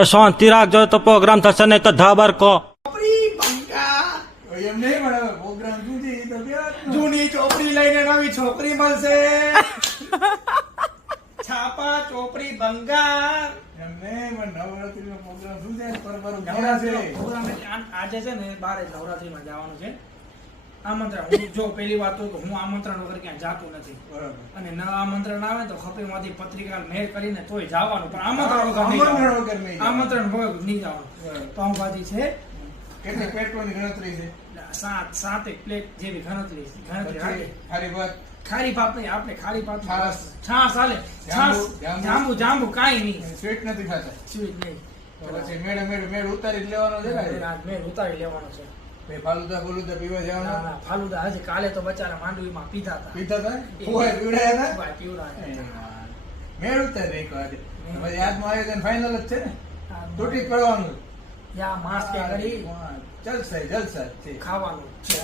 શાંતિ રાખજો તો પ્રોગ્રામ થશે નહીં તો ધાબર કો ચોપડી બંકા એમ નહીં પણ પ્રોગ્રામ શું છે એ તો કહેવાય ને. જૂની ચોપડી લઈને નવી છોકરી મળશે છાપા ચોપડી બંગાર એમ નહીં પણ નવરાત્રીનો પ્રોગ્રામ શું છે પરબરો ઘણા છે. પ્રોગ્રામ એટલે આજે છે ને બારે નવરાત્રીમાં જવાનું છે આમંત્રણ હું જો પહેલી વાત તો હું આમંત્રણ વગર ક્યાં જાતો નથી બરાબર. અને ન આમંત્રણ આવે તો ખપેમાંથી પત્રિકા મેળ કરીને તોય જવાનું પણ આમંત્રણ વગર નહીં આમંત્રણ જવાનું. વગર નહીં જવાનું. આમંત્રણ વગર નહીં જવાનું બરાબર. પાઉંભાજી છે કેટલી પેટ્રોલની ગણતરી છે સાત એક પ્લેટ જેવી ગણતરી પછી રાખે ખારી ભાત ખારી ભાત નહીં આપણે ખારી ભાત છાશ. છાશ હાલે છાશ જાંબુ. જાંબુ જાંબુ કાંઈ નહીં સ્વીટ નથી ખાતા સ્વીટ નહીં તો પછી મેળ ઉતારી જ લેવાનો છે ને રાત મેં ઉતારી લેવાનો છે ભાઈ ફાલુદા બોલુદા પીવા ના, જવાના ના, ફાલુદા હજી કાલે તો બચારા માંડવીમાં પીધા હતા પીતા હતા ફુવાય પીવડાયા હતા ભાઈ પીવડાવ્યા હતા. મેળ ઉતારી એક આજે પછી આજનું આયોજન ફાઇનલ જ છે ને તૂટી જ પડવાનું યા માસ કે કરી જલસા જલસા છે ખાવાનું છે